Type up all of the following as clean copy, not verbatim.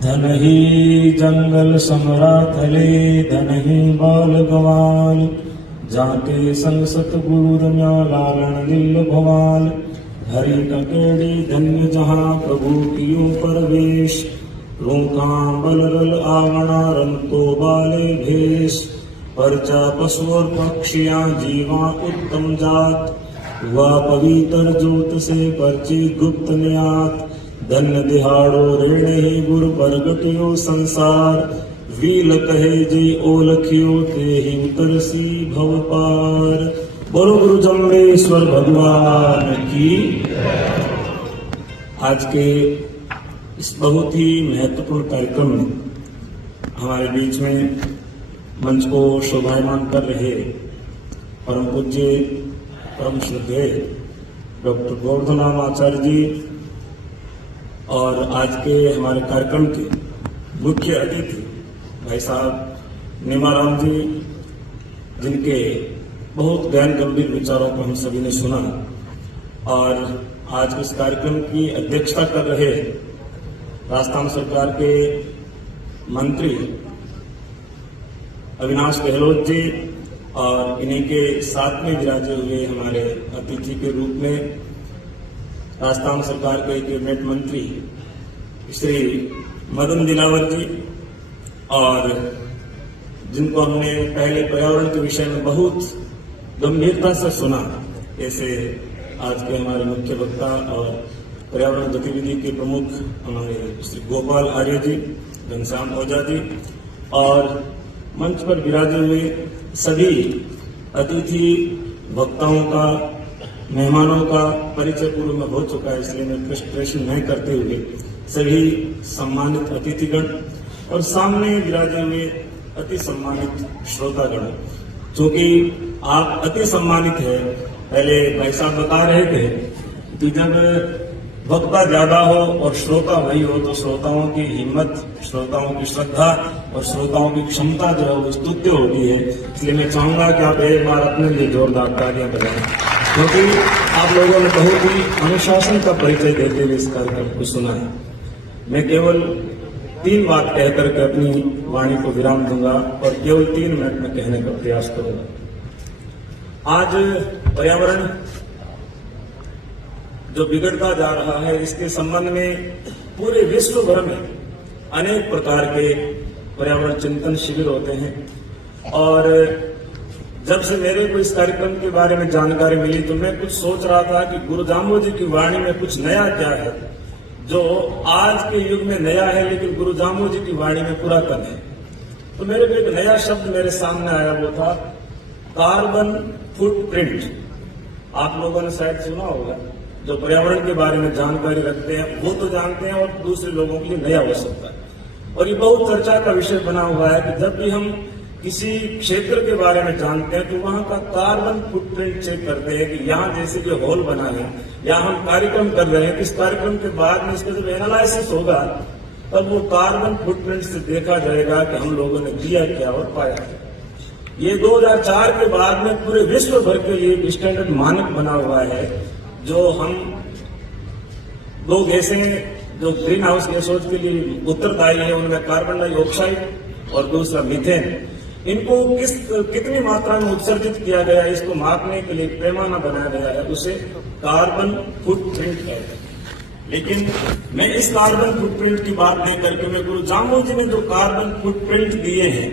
धन ही जंगल समराथले धन ही बाल गवाल जाके संग सतगुरु रम्या लालन लील भवाल हरि ककेड़ी धन्य जहाँ प्रभु कियो परवेश रूखा बलरल आवणा रन तो बाले भेष परचा पशु और पक्षियां जीवा उत्तम जात हुआ पवित्र जोत से परची गुप्त न्यात धन्य दिहाड़ो रेणे ही गुरु परगटियो संसार वील कहे जी ओलखियो ते ही उतरसी भव पार। बोलो गुरु जम्बेश्वर भगवान की। आज के इस बहुत ही महत्वपूर्ण कार्यक्रम में हमारे बीच में मंच को शोभायमान कर रहे परम पूज्य परम श्रद्धेय डॉक्टर गोवर्धन राम आचार्य जी और आज के हमारे कार्यक्रम के मुख्य अतिथि भाई साहब निमाराम जी, जिनके बहुत गहन गंभीर विचारों को हम सभी ने सुना और आज इस कार्यक्रम की अध्यक्षता कर रहे राजस्थान सरकार के मंत्री अविनाश गहलोत जी और इन्हीं के साथ में विराजे हुए हमारे अतिथि के रूप में राजस्थान सरकार के कैबिनेट मंत्री श्री मदन दिलावर जी और जिनको हमने पहले पर्यावरण के विषय में बहुत गंभीरता से सुना, ऐसे आज के हमारे मुख्य वक्ता और पर्यावरण गतिविधि के प्रमुख हमारे श्री गोपाल आर्य जी, घनश्याम ओझा जी और मंच पर विराजे हुए सभी अतिथि वक्ताओं का मेहमानों का परिचय पूर्व में हो चुका है, इसलिए मैं प्रश्न नहीं करते हुए सभी सम्मानित अतिथिगण और सामने विराजे हुए अति सम्मानित श्रोतागण, चूंकि आप अति सम्मानित है। पहले भाई साहब बता रहे थे कि जब वक्ता ज्यादा हो और श्रोता वही हो तो श्रोताओं की हिम्मत, श्रोताओं की श्रद्धा और श्रोताओं की क्षमता जो है वो स्तुत्य होती है। इसलिए मैं चाहूंगा कि आप एक बार अपने लिए जोरदार तालियां बजाएं, क्योंकि आप लोगों ने बहुत ही अनुशासन का परिचय देते हुए इस कार्यक्रम को सुना है। मैं केवल 3 बात कहकर के अपनी वाणी को विराम दूंगा और केवल 3 मिनट में कहने का प्रयास करूंगा। आज पर्यावरण जो बिगड़ता जा रहा है, इसके संबंध में पूरे विश्व भर में अनेक प्रकार के पर्यावरण चिंतन शिविर होते हैं और जब से मेरे को इस कार्यक्रम के बारे में जानकारी मिली तो मैं कुछ सोच रहा था कि गुरु जाम्बो जी की वाणी में कुछ नया क्या है जो आज के युग में नया है लेकिन गुरु जाम्बो जी की वाणी में पुरातन है। तो मेरे को एक नया शब्द मेरे सामने आया, वो था कार्बन फुटप्रिंट। आप लोगों ने शायद सुना होगा, जो पर्यावरण के बारे में जानकारी रखते हैं वो तो जानते हैं और दूसरे लोगों के लिए नया हो सकता है। और ये बहुत चर्चा का विषय बना हुआ है कि जब भी हम किसी क्षेत्र के बारे में जानते हैं तो वहां का कार्बन फुटप्रिंट चेक करते हैं कि यहाँ जैसे कि हॉल बना है या हम कार्यक्रम कर रहे हैं, इस कार्यक्रम के बाद में इसका जब एनालिसिस होगा तब वो कार्बन फुटप्रिंट से देखा जाएगा कि हम लोगों ने किया क्या और पाया क्या। ये 2004 के बाद में पूरे विश्व भर के लिए एक स्टैंडर्ड मानक बना हुआ है, जो हम 2 गैसें जो ग्रीन हाउस गैसों के लिए उत्तरदायी है, उनमें कार्बन डाइऑक्साइड और दूसरा मीथेन, इनको कितनी मात्रा में उत्सर्जित किया गया है इसको मापने के लिए पैमाना बनाया गया है, उसे कार्बन फुटप्रिंट कहते हैं। लेकिन मैं इस कार्बन फुटप्रिंट की बात नहीं करके मैं गुरु जाम्बो जी ने जो कार्बन फुटप्रिंट दिए हैं,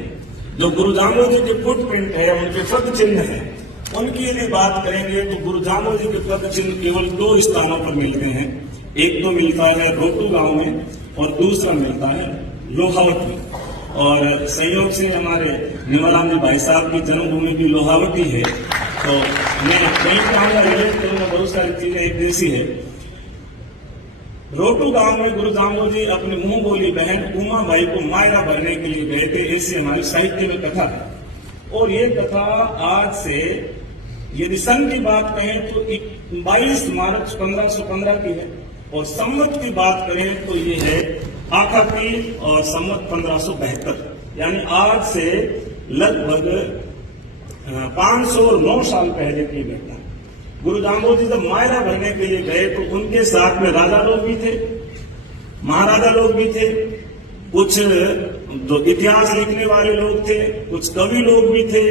जो गुरु जाम्बो जी के फुटप्रिंट है, उनके पद चिन्ह है, उनकी यदि बात करेंगे तो गुरु जाम्बो जी के पद चिन्ह केवल 2 स्थानों पर मिलते हैं। एक तो मिलता है रोटू गांव में और दूसरा मिलता है लोहावट में। और संयोग से हमारे निमाराम जी भाई साहब की जन्मभूमि भी लोहावटी है, तो मैं कहीं कहूंगा रिलेट करूंगा, बहुत सारी चीजें एक जैसी है। रोटू गांव में गुरु जाम्बो जी अपनी मुंह बोली बहन उमा बाई को मायरा भरने के लिए गए थे, ऐसी हमारी साहित्य में कथा है। और ये कथा आज से यदि सन की बात कहें तो 22 मार्च 1515 की है और संवत की बात करें तो ये है आखा तीन और संवत 1572, यानी आज से लगभग 509 साल पहले की घटना। गुरु जाम्बो जी जब मायरा भरने के लिए गए तो उनके साथ में राजा लोग भी थे, महाराजा लोग भी थे कुछ जो इतिहास लिखने वाले लोग थे, कुछ कवि लोग भी थे,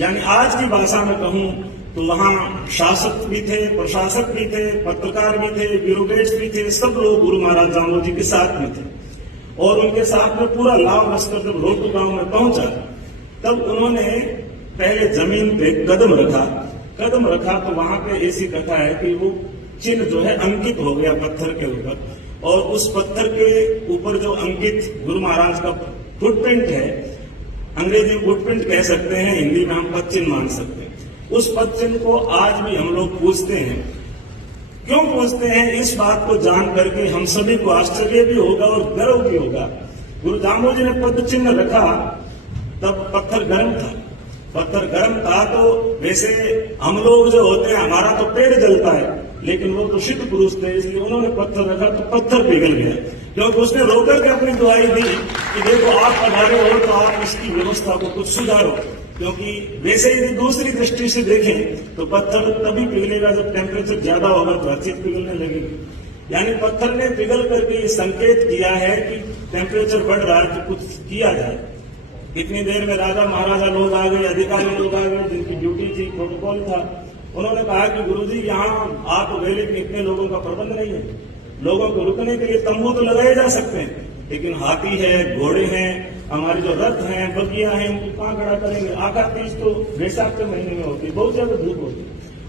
यानी आज की भाषा में कहूं तो वहां शासक भी थे, प्रशासक भी थे, पत्रकार भी थे, ब्यूरोक्रेट्स भी थे, सब लोग गुरु महाराज जामोद जी के साथ में थे। और उनके साथ में पूरा लाव लश्कर जब रोहतू गांव में पहुंचा, तब उन्होंने पहले जमीन पे कदम रखा तो वहां पे ऐसी कथा है कि वो चिन्ह जो है अंकित हो गया पत्थर के ऊपर, और उस पत्थर के ऊपर जो अंकित गुरु महाराज का फुटप्रिंट है, अंग्रेजी में फुटप्रिंट कह सकते हैं, हिंदी में हम पदचिन्ह मान सकते हैं। उस पदचिन्ह को आज भी हम लोग पूछते हैं। क्यों पूछते हैं? इस बात को जान करके हम सभी को आश्चर्य भी होगा और गर्व भी होगा। गुरु जामोद जी ने पदचिन्ह रखा, तब पत्थर गर्म था तो वैसे हम लोग जो होते हैं, हमारा तो पेड़ जलता है, लेकिन वो तो सिद्ध पुरुष थे, इसलिए उन्होंने पत्थर रखा तो पत्थर पिघल गया, क्योंकि उसने रोकर के अपनी दुआई दी कि देखो आप पधारे हो तो आप इसकी व्यवस्था को कुछ सुधारो, क्योंकि वैसे यदि दूसरी दृष्टि से देखें तो पत्थर तभी पिघलेगा जब टेम्परेचर ज्यादा होगा तो हर चीज पिघलने लगेगी। यानी पत्थर ने पिघल करके संकेत किया है कि टेम्परेचर बढ़ रहा है तो कुछ किया जाए। इतनी देर में राजा महाराजा लोग आ गए, अधिकारी लोग आ गए, जिनकी ड्यूटी थी, प्रोटोकॉल था। उन्होंने कहा कि गुरुजी यहाँ आप वैली में इतने लोगों का प्रबंध नहीं है, लोगों को रुकने के लिए तंबू तो लगाए जा सकते हैं, लेकिन हाथी है, घोड़े हैं, हमारे जो रथ हैं, बगियां हैं, उनको कहाँ खड़ा करेंगे? आखा तीज तो वैशाख के महीने में होती है, बहुत ज्यादा धूप होती है,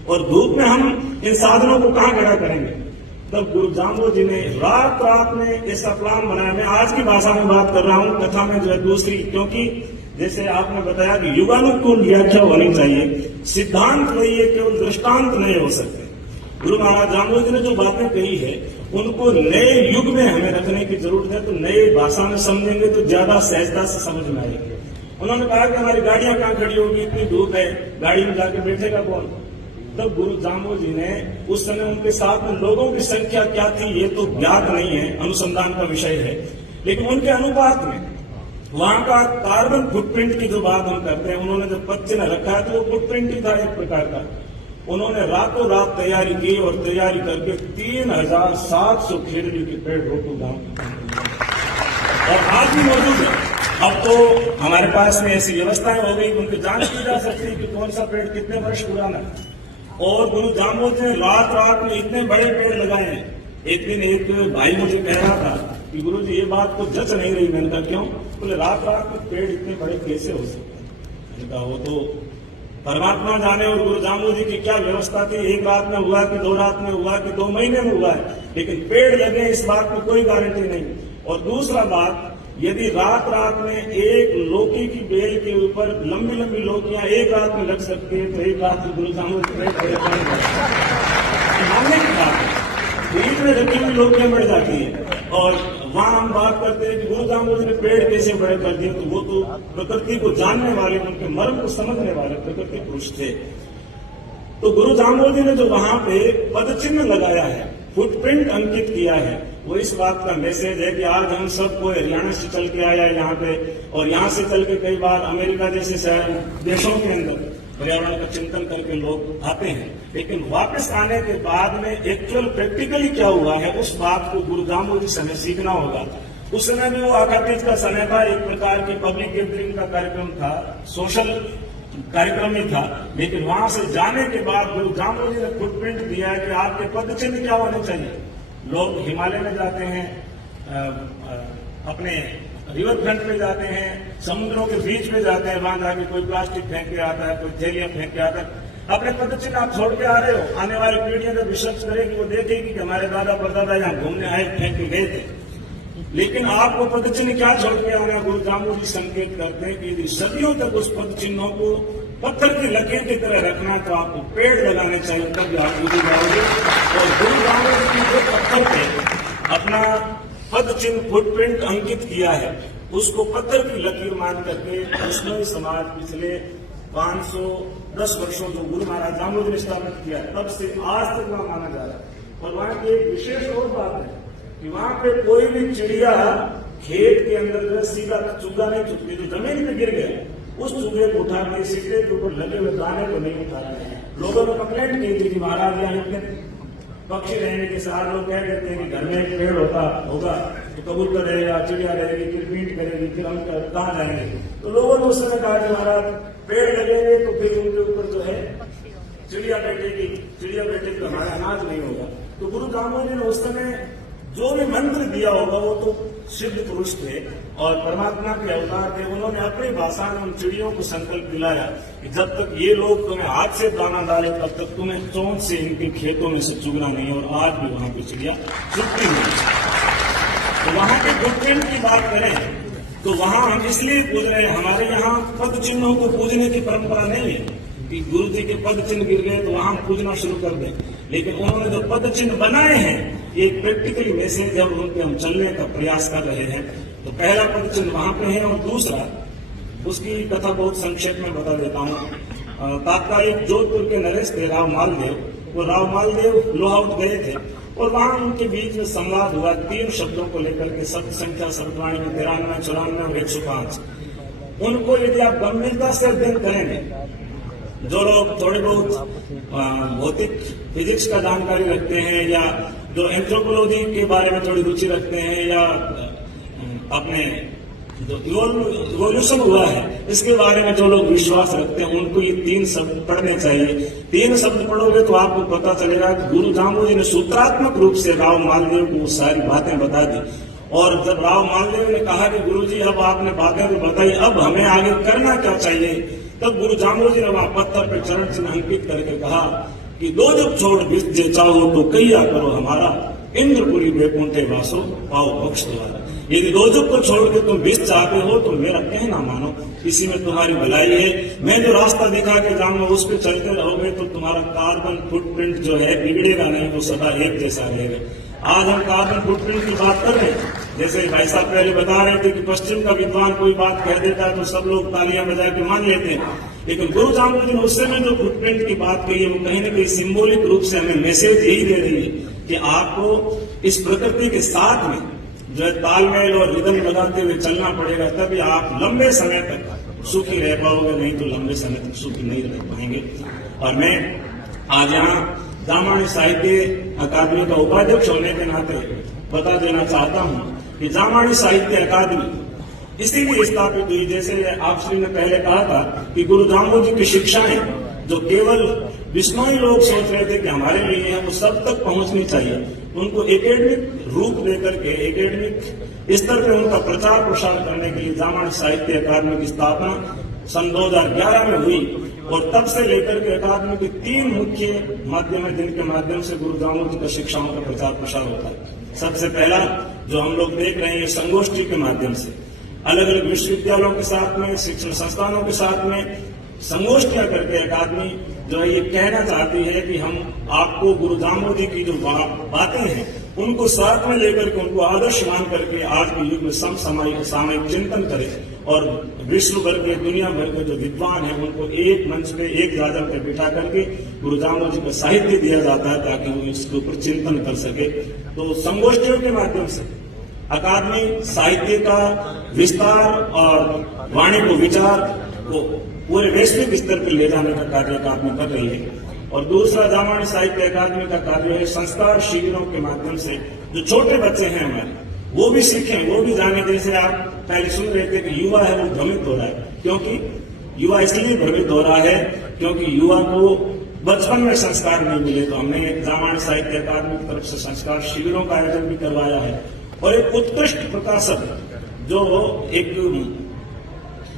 और धूप में हम इन साधनों को कहाँ खड़ा करेंगे? तब गुरु जामोद जी ने रात में ऐसा प्लान बनाया। मैं आज की भाषा में बात कर रहा हूं, कथा में जो है दूसरी, क्योंकि जैसे आपने बताया कि युगानुकूल व्याख्या होनी चाहिए, सिद्धांत वही है, केवल दृष्टांत नहीं हो सकते। गुरु महाराज जामोद जी ने जो बातें कही है उनको नए युग में हमें रखने की जरूरत है, तो नए भाषा में समझेंगे तो ज्यादा सहजता से समझ में आएगी। उन्होंने कहा कि हमारी गाड़ियां कहाँ खड़ी होगी, इतनी धूप है, गाड़ी में जाके बैठेगा कौन? तब गुरु जामोद जी ने उस समय उनके साथ में लोगों की संख्या क्या थी ये तो ज्ञात नहीं है, अनुसंधान का विषय है, लेकिन उनके अनुपात में वहां का कार्बन फुटप्रिंट की जो बात हम करते हैं, उन्होंने जब पदचिन्ह रखा है तो वो फुटप्रिंट ही था एक प्रकार का। उन्होंने रातों रात तैयारी की और तैयारी करके 3700 खेरली के पेड़ रोहतू गांव और आज भी मौजूद है। अब तो हमारे पास में ऐसी व्यवस्थाएं हो गई, उनकी जांच की जा सकती है कि कौन सा पेड़ कितने वर्ष पुराना है। और गुरु जामोद ने रात में इतने बड़े पेड़ लगाए हैं। एक दिन एक भाई मुझे कह रहा था कि गुरु जी ये बात तो जच नहीं रही। मैंने कहा क्यों? बोले रात में पेड़ इतने बड़े कैसे हो सकते हैं? मैंने कहा वो तो परमात्मा जाने और गुरु जामोद जी की क्या व्यवस्था थी। एक रात में हुआ कि 2 रात में हुआ कि 2 महीने में हुआ है, लेकिन पेड़ लगे इस बात में कोई गारंटी नहीं। और दूसरा बात, यदि रात में एक लौकी की बेल के ऊपर लंबी लंबी लौकियां एक रात में लग सकती है, तो एक रात में गुरु जामोद जी मानने की बात है, बीच में रखी हुई लौकियां बढ़ जाती है। और वहां हम बात करते हैं कि गुरु जामोद जी ने पेड़ कैसे बड़े कर दिए, तो वो तो प्रकृति को जानने वाले, उनके मर्म को समझने वाले प्रकृति पुरुष थे। तो गुरु जामोद जी ने जो वहां पे पदचिन्ह लगाया है, फुटप्रिंट अंकित किया है, वो इस बात का मैसेज है कि आज हम सबको हरियाणा से चल के आया है यहाँ पे, और यहाँ से चल के कई बार अमेरिका जैसे शहर देशों के अंदर पर्यावरण का चिंतन करके लोग आते हैं, लेकिन वापस आने के बाद में एक्चुअल प्रैक्टिकली क्या हुआ है उस बात को गुरु जामोद जी से हमें सीखना होगा। उस समय भी वो आकातीज का समय था, एक प्रकार की पब्लिक गैदरिंग का कार्यक्रम था, सोशल कार्यक्रम ही था, लेकिन वहां से जाने के बाद गुरु जामोद जी ने फुटप्रिंट दिया है कि आपके पदचिन्ह क्या होने चाहिए। लोग हिमालय में जाते हैं, अपने रिवर फ्रंट में जाते हैं, समुद्रों के बीच में जाते हैं, वहां जाके कोई प्लास्टिक फेंक के आता है, कोई थैलियां फेंक के आता है। अपने पदचिन्ह आप छोड़ के आ रहे हो, आने वाली पीढ़ियां जब रिसर्च करेगी वो देखेगी कि हमारे दादा परदादा यहाँ घूमने आए, फेंक के गए थे। लेकिन आपको पदचिन्ह क्या छोड़ के आना? गुरु जामोद जी संकेत करते हैं कि यदि सदियों तक उस पदचिन्हों को पत्थर की लकीर की तरह रखना तो आपको पेड़ लगाने चाहिए, तब आप गुरु जाओगे। और गुरु जामोद जी ने पत्थर पे अपना पदचिन्ह फुटप्रिंट अंकित किया है, उसको पत्थर की लकीर मान करके वैष्णव समाज पिछले 510 वर्षों जो गुरु महाराज जामोद ने स्थापित किया है, तब से आज तक वहां माना जा रहा है। और वहां की एक विशेष और बात है कि वहां पे कोई भी चिड़िया खेत के अंदर जो सीधा चूगा नहीं चुगती, जो जमीन पे गिर गया उस चूहे को उठा के सिक्के के ऊपर लगे हुए दाने को नहीं उठाते हैं। लोगों ने कंप्लेंट की थी कि महाराज यहाँ इतने पक्षी रहने के साथ लोग कह देते हैं कि घर में एक पेड़ होगा तो कबूतर रहेगा, चिड़िया रहेगी, फिर पीट करेगी, फिर हम कहाँ जाएंगे। तो लोगों ने उस समय कहा कि महाराज पेड़ लगेंगे तो फिर उनके ऊपर जो है चिड़िया बैठेगी तो हमारा अनाज नहीं होगा। तो गुरु दामोदर जी ने उस समय जो भी मंत्र दिया होगा वो तो सिद्ध पुरुष थे और परमात्मा के अवतार थे। उन्होंने अपनी भाषा में उन चिड़ियों को संकल्प दिलाया कि जब तक ये लोग तुम्हें हाथ से दाना डाले तब तक तुम्हें चोंच से इनके खेतों में से चुगना नहीं। और आज भी वहां की चिड़िया चुगती नहीं। तो वहां के फुटप्रिंट की बात करें तो वहां हम इसलिए पूज रहे हैं, हमारे यहाँ पद चिन्हों को पूजने की परंपरा नहीं है कि गुरु जी के पद चिन्ह गिर गए तो वहां पूजना शुरू कर दें। लेकिन उन्होंने जो पद चिन्ह बनाए हैं ये प्रैक्टिकली मैसेज जब उनके हम चलने का प्रयास कर रहे हैं। तो पहला पद चिन्ह वहां पे है और दूसरा उसकी कथा बहुत संक्षेप में बता देता हूँ। तात्कालिक जोधपुर के नरेश थे राव मालदेव, वो राव मालदेव लोहाउट गए थे और वहां उनके बीच में संवाद हुआ 3 शब्दों को लेकर के, शब्द संख्या शब्दवाणी में 93, 94 और 105। उनको यदि आप गंभीरता से अध्ययन करेंगे, जो लोग थोड़े बहुत भौतिक फिजिक्स का जानकारी रखते हैं या जो एंथ्रोपोलॉजी के बारे में थोड़ी रुचि रखते हैं या अपने जो इवोल्यूशन हुआ है इसके बारे में जो लोग विश्वास रखते हैं उनको ये 3 शब्द पढ़ने चाहिए। 3 शब्द पढ़ोगे तो आपको पता चलेगा कि गुरु दामोदर जी ने सूत्रात्मक रूप से राव मालदेव को वो सारी बातें बता दी। और जब राव मालदेव ने कहा कि गुरु जी अब आपने बातें तो बताई, अब हमें आगे करना क्या चाहिए, तब गुरु दामोदर जी ने वहां पत्थर पर चरण चिन्ह अंकित करके कहा कि दो जब छोड़ विष जे चाहो तो कैया करो हमारा, इंद्रपुरी बैकुंठे वासो पाओ मोक्ष द्वारा। यदि दोजक को छोड़ के तुम विष चाहते हो तो मेरा कहना मानो, इसी में तुम्हारी भलाई है। मैं जो रास्ता दिखा के जाऊंगा उस पर चलते रहोगे तो तुम्हारा कार्बन फुटप्रिंट जो है बिगड़ेगा नहीं, वो सदा एक जैसा रहेगा। आज हम कार्बन फुटप्रिंट की बात कर रहे हैं। जैसे भाई साहब पहले बता रहे थे कि पश्चिम का विद्वान कोई बात कह देता है तो सब लोग तालियां बजा के मान लेते हैं, लेकिन गुरु दामोदर जी ने उस समय जो फुटप्रिंट की बात कही है वो कहीं न कहीं सिंबॉलिक रूप से हमें मैसेज यही दे रही है कि आपको इस प्रकृति के साथ में जो है तालमेल और रिदम लगाते हुए चलना पड़ेगा, तभी आप लंबे समय तक सुखी रह पाओगे, नहीं तो लंबे समय तक सुखी नहीं रह पाएंगे। और मैं आज यहाँ जामाणी साहित्य अकादमी का उपाध्यक्ष होने के नाते बता देना चाहता हूँ कि जामाणी साहित्य अकादमी इसीलिए स्थापित हुई, जैसे आप श्री ने पहले कहा था कि गुरु दामोदर जी की शिक्षाएं जो केवल विस्मयी लोग सोच रहे थे कि हमारे लिए है, वो सब तक पहुंचनी चाहिए। उनको एकेडमिक रूप देकर के एकेडमिक स्तर पर उनका प्रचार प्रसार करने के लिए जामाणी साहित्य अकादमी की स्थापना सन 2011 में हुई। और तब से लेकर के अकादमी के 3 मुख्य माध्यम है जिनके माध्यम से गुरु दामोदर जी का शिक्षाओं का प्रचार प्रसार होता है। सबसे पहला जो हम लोग देख रहे हैं संगोष्ठी के माध्यम से अलग अलग विश्वविद्यालयों के साथ में, शिक्षण संस्थानों के साथ में संगोष्ठियां करके अकादमी जो है ये कहना चाहती है कि हम आपको गुरु दामोदर जी की जो बातें हैं उनको साथ में लेकर के उनको आदर्श मान करके आज के युग में सामयिक चिंतन करें और विश्व भर के दुनिया भर के जो विद्वान हैं उनको एक मंच पे एक जाजर पे बिठा करके गुरु दामोदर जी का साहित्य दिया जाता है ताकि वो इसके ऊपर चिंतन कर सके। तो संगोष्ठियों के माध्यम से अकादमी साहित्य का विस्तार और वाणी को विचार को पूरे वैश्विक स्तर पर ले जाने का कार्य अकादमी कर रही है। और दूसरा जामाणी साहित्य अकादमी का कार्य है संस्कार शिविरों के माध्यम से जो छोटे बच्चे हैं हमारे वो भी सीखें, वो भी जाने। जैसे आप पहले सुन रहे थे कि युवा है वो भ्रमित हो रहा है, क्योंकि युवा इसलिए भ्रमित हो रहा है क्योंकि युवा को बचपन में संस्कार नहीं मिले। तो हमने जामाणी साहित्य अकादमी की तरफ से संस्कार शिविरों का आयोजन भी करवाया है। और एक उत्कृष्ट प्रकाशक जो एक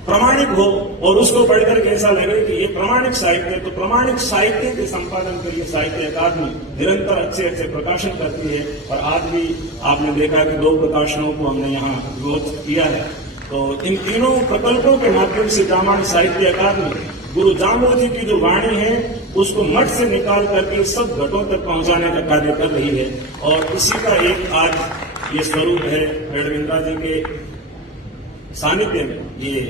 प्रामाणिक हो और उसको पढ़कर के ऐसा लगे कि ये प्रामाणिक साहित्य है, तो प्रामाणिक साहित्य के संपादन के लिए साहित्य अकादमी निरंतर अच्छे अच्छे प्रकाशन करती है। और आज भी आपने देखा कि 2 प्रकाशनों को हमने यहाँ विरोध किया है। तो इन तीनों प्रकल्पों के माध्यम से जामाणी साहित्य अकादमी गुरु दामोदर जी की जो वाणी है उसको मठ से निकाल करके सब घटों तक पहुंचाने का कार्य कर रही है। और इसी का एक आज ये स्वरूप है वेणविंद्रा जी के सानिध्य में ये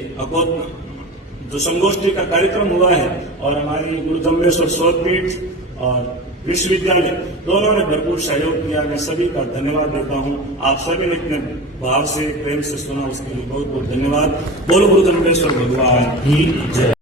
जो संगोष्ठी का कार्यक्रम हुआ है। और हमारी गुरु जम्बेश्वर शोधपीठ और विश्वविद्यालय दोनों ने भरपूर सहयोग किया। मैं सभी का धन्यवाद देता हूं। आप सभी ने इतने भाव से प्रेम से सुना उसके लिए बहुत बहुत धन्यवाद। बोलो गुरु जम्बेश्वर भगवान की जय।